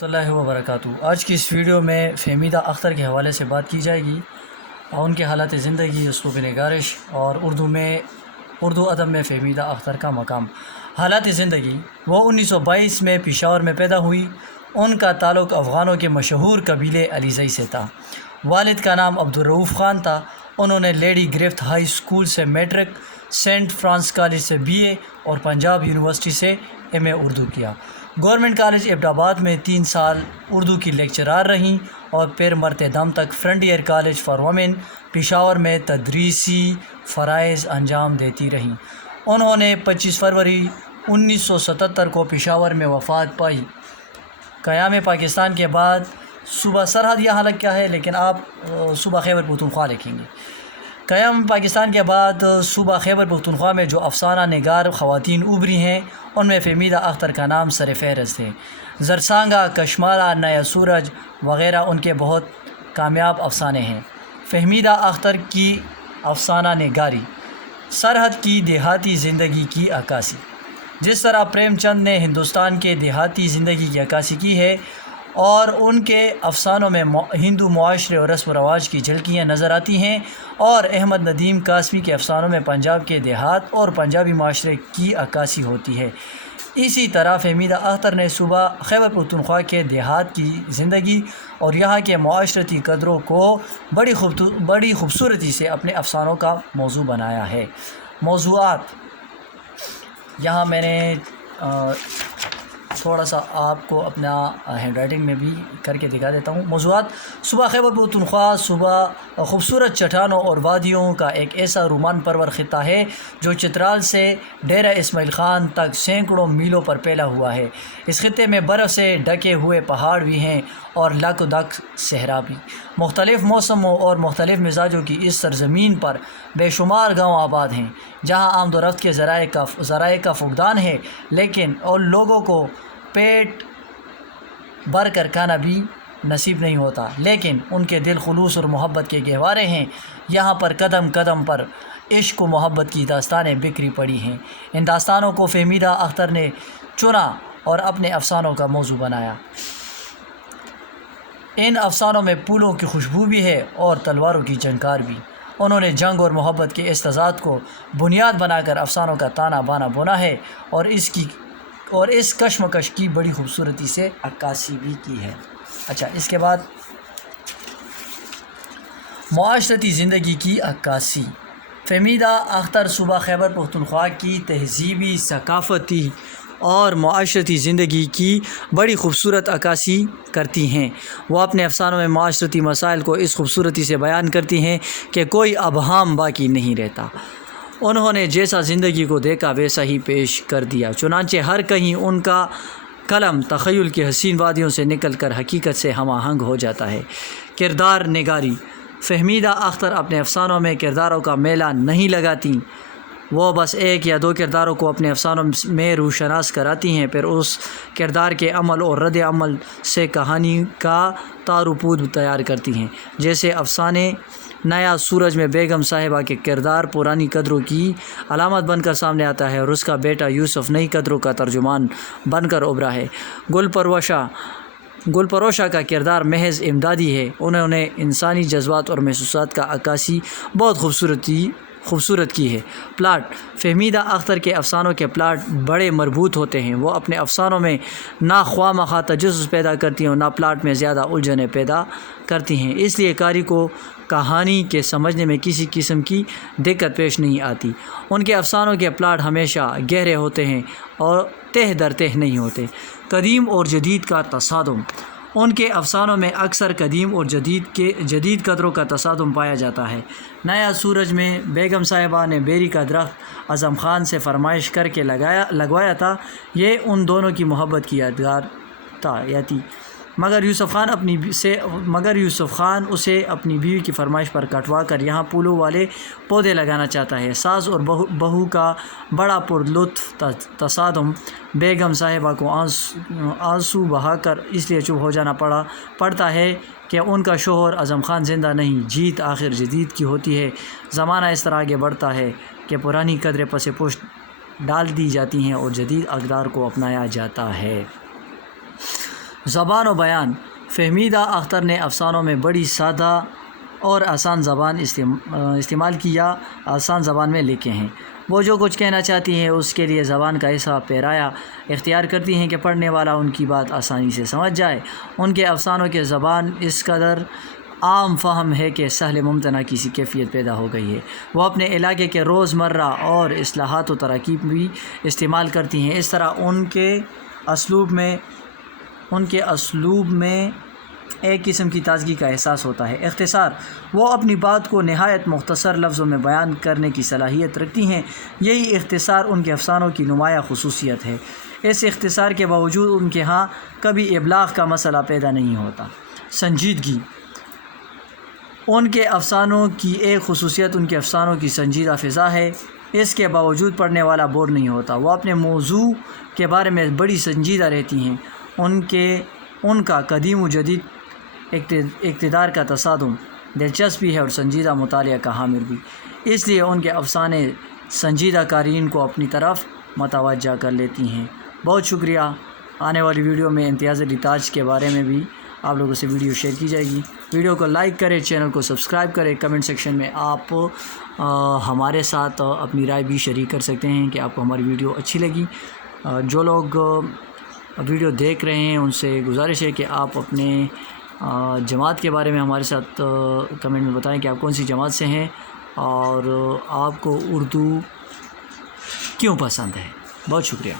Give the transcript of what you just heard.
ورحمۃ اللہ وبرکاتہ۔ آج کی اس ویڈیو میں فہمیدہ اختر کے حوالے سے بات کی جائے گی اور ان کے حالات زندگی، اسلوب نگارش اور اردو ادب میں فہمیدہ اختر کا مقام۔ حالات زندگی: وہ 1922 میں پشاور میں پیدا ہوئی۔ ان کا تعلق افغانوں کے مشہور قبیلے علیزئی سے تھا۔ والد کا نام عبدالرؤف خان تھا۔ انہوں نے لیڈی گرفت ہائی اسکول سے میٹرک، سینٹ فرانس کالج سے BA اور پنجاب یونیورسٹی سے MA اردو کیا۔ گورنمنٹ کالج ایبٹ آباد میں 3 سال اردو کی لیکچرار رہیں اور پھر مرتے دم تک frontier college for women Peshawar میں تدریسی فرائض انجام دیتی رہیں۔ انہوں نے 25 فروری 1977 کو پشاور میں وفات پائی۔ قیام پاکستان کے بعد صوبہ سرحد یہاں لکھا ہے لیکن آپ صوبہ خیبر پختونخوا لکھیں گے۔ قیام پاکستان کے بعد صوبہ خیبر پختونخوا میں جو افسانہ نگار خواتین ابھری ہیں ان میں فہمیدہ اختر کا نام سر فہرست ہے۔ زرسانگا، کشمالہ، نیا سورج وغیرہ ان کے بہت کامیاب افسانے ہیں۔ فہمیدہ اختر کی افسانہ نگاری: سرحد کی دیہاتی زندگی کی عکاسی۔ جس طرح پریم چند نے ہندوستان کے دیہاتی زندگی کی عکاسی کی ہے اور ان کے افسانوں میں ہندو معاشرے اور رسم و رواج کی جھلکیاں نظر آتی ہیں، اور احمد ندیم قاسمی کے افسانوں میں پنجاب کے دیہات اور پنجابی معاشرے کی عکاسی ہوتی ہے۔ اسی طرح فہمیدہ اختر نے صوبہ خیبر پختونخوا کے دیہات کی زندگی اور یہاں کے معاشرتی قدروں کو بڑی خوبصورتی سے اپنے افسانوں کا موضوع بنایا ہے۔ موضوعات: یہاں میں نے تھوڑا سا آپ کو اپنا ہینڈ رائٹنگ میں بھی کر کے دکھا دیتا ہوں۔ موضوعات: صوبہ خیبر پختونخوا صوبہ خوبصورت چٹانوں اور وادیوں کا ایک ایسا رومان پرور خطہ ہے جو چترال سے ڈیرہ اسماعیل خان تک سینکڑوں میلوں پر پھیلا ہوا ہے۔ اس خطے میں برف سے ڈھکے ہوئے پہاڑ بھی ہیں اور لکدک صحرا بھی۔ مختلف موسموں اور مختلف مزاجوں کی اس سرزمین پر بے شمار گاؤں آباد ہیں جہاں آمد و رفت کے ذرائع کا فقدان ہے، لیکن اور لوگوں کو پیٹ بھر کر کھانا بھی نصیب نہیں ہوتا، لیکن ان کے دل خلوص اور محبت کے گہوارے ہیں۔ یہاں پر قدم قدم پر عشق و محبت کی داستانیں بکھری پڑی ہیں۔ ان داستانوں کو فہمیدہ اختر نے چنا اور اپنے افسانوں کا موضوع بنایا۔ ان افسانوں میں پھولوں کی خوشبو بھی ہے اور تلواروں کی جھنکار بھی۔ انہوں نے جنگ اور محبت کے اس تضاد کو بنیاد بنا کر افسانوں کا تانا بانا بنا ہے اور اس کشمکش کی بڑی خوبصورتی سے عکاسی بھی کی ہے۔ اچھا، اس کے بعد معاشرتی زندگی کی عکاسی۔ فہمیدہ اختر صوبہ خیبر پختونخوا کی تہذیبی، ثقافتی اور معاشرتی زندگی کی بڑی خوبصورت عکاسی کرتی ہیں۔ وہ اپنے افسانوں میں معاشرتی مسائل کو اس خوبصورتی سے بیان کرتی ہیں کہ کوئی ابہام باقی نہیں رہتا۔ انہوں نے جیسا زندگی کو دیکھا ویسا ہی پیش کر دیا، چنانچہ ہر کہیں ان کا قلم تخیل کی حسین وادیوں سے نکل کر حقیقت سے ہم آہنگ ہو جاتا ہے۔ کردار نگاری: فہمیدہ اختر اپنے افسانوں میں کرداروں کا میلہ نہیں لگاتیں، وہ بس 1 یا 2 کرداروں کو اپنے افسانوں میں روشناس کراتی ہیں، پھر اس کردار کے عمل اور رد عمل سے کہانی کا تار و پود تیار کرتی ہیں۔ جیسے افسانے نیا سورج میں بیگم صاحبہ کے کردار پرانی قدروں کی علامت بن کر سامنے آتا ہے اور اس کا بیٹا یوسف نئی قدروں کا ترجمان بن کر ابھرا ہے۔ گل پروشہ کا کردار محض امدادی ہے۔ انہوں نے انسانی جذبات اور محسوسات کا عکاسی بہت خوبصورت کی ہے۔ پلاٹ: فہمیدہ اختر کے افسانوں کے پلاٹ بڑے مربوط ہوتے ہیں۔ وہ اپنے افسانوں میں نہ خواہ مخواہ تجسس پیدا کرتی ہیں اور نہ پلاٹ میں زیادہ الجھنیں پیدا کرتی ہیں، اس لیے قاری کو کہانی کے سمجھنے میں کسی قسم کی دقت پیش نہیں آتی۔ ان کے افسانوں کے پلاٹ ہمیشہ گہرے ہوتے ہیں اور تہ در تہ نہیں ہوتے۔ قدیم اور جدید کا تصادم: ان کے افسانوں میں اکثر قدیم اور جدید قدروں کا تصادم پایا جاتا ہے۔ نیا سورج میں بیگم صاحبہ نے بیری کا درخت اعظم خان سے فرمائش کر کے لگوایا تھا، یہ ان دونوں کی محبت کی یادگار تھی، مگر یوسف خان اسے اپنی بیوی کی فرمائش پر کٹوا کر یہاں پھولوں والے پودے لگانا چاہتا ہے۔ ساس اور بہو کا بڑا پرلطف تصادم بیگم صاحبہ کو آنسو بہا کر اس لیے چپ ہو جانا پڑتا ہے کہ ان کا شوہر اعظم خان زندہ نہیں۔ جیت آخر جدید کی ہوتی ہے۔ زمانہ اس طرح آگے بڑھتا ہے کہ پرانی قدریں پس پشت ڈال دی جاتی ہیں اور جدید اقدار کو اپنایا جاتا ہے۔ زبان و بیان. فہمیدہ اختر نے افسانوں میں بڑی سادہ اور آسان زبان استعمال کیا آسان زبان میں لکھے ہیں. وہ جو کچھ کہنا چاہتی ہیں اس کے لیے زبان کا ایسا پیرایا اختیار کرتی ہیں کہ پڑھنے والا ان کی بات آسانی سے سمجھ جائے. ان کے افسانوں کی زبان اس قدر عام فہم ہے کہ سہل ممتنع کی سی کیفیت پیدا ہو گئی ہے. وہ اپنے علاقے کے روزمرہ اور اصطلاحات و تراکیب بھی استعمال کرتی ہیں. اس طرح ان کے اسلوب میں ایک قسم کی تازگی کا احساس ہوتا ہے. اختصار. وہ اپنی بات کو نہایت مختصر لفظوں میں بیان کرنے کی صلاحیت رکھتی ہیں. یہی اختصار ان کے افسانوں کی نمایاں خصوصیت ہے. اس اختصار کے باوجود ان کے ہاں کبھی ابلاغ کا مسئلہ پیدا نہیں ہوتا. سنجیدگی. ان کے افسانوں کی ایک خصوصیت ان کے افسانوں کی سنجیدہ فضا ہے. اس کے باوجود پڑھنے والا بور نہیں ہوتا. وہ اپنے موضوع کے بارے میں بڑی سنجیدہ رہتی ہیں. ان کا قدیم و جدید اقتدار کا تصادم دلچسپی ہے اور سنجیدہ مطالعہ کا حامل بھی. اس لیے ان کے افسانے سنجیدہ قارئین کو اپنی طرف متوجہ کر لیتی ہیں. بہت شکریہ. آنے والی ویڈیو میں امتیاز علی تاج کے بارے میں بھی آپ لوگوں سے ویڈیو شیئر کی جائے گی. ویڈیو کو لائک کریں, چینل کو سبسکرائب کریں. کمنٹ سیکشن میں آپ ہمارے ساتھ اپنی رائے بھی شریک کر سکتے ہیں کہ آپ کو ہماری ویڈیو اچھی لگی. جو لوگ ویڈیو دیکھ رہے ہیں ان سے گزارش ہے کہ آپ اپنے جماعت کے بارے میں ہمارے ساتھ کمنٹ میں بتائیں کہ آپ کون سی جماعت سے ہیں اور آپ کو اردو کیوں پسند ہے. بہت شکریہ.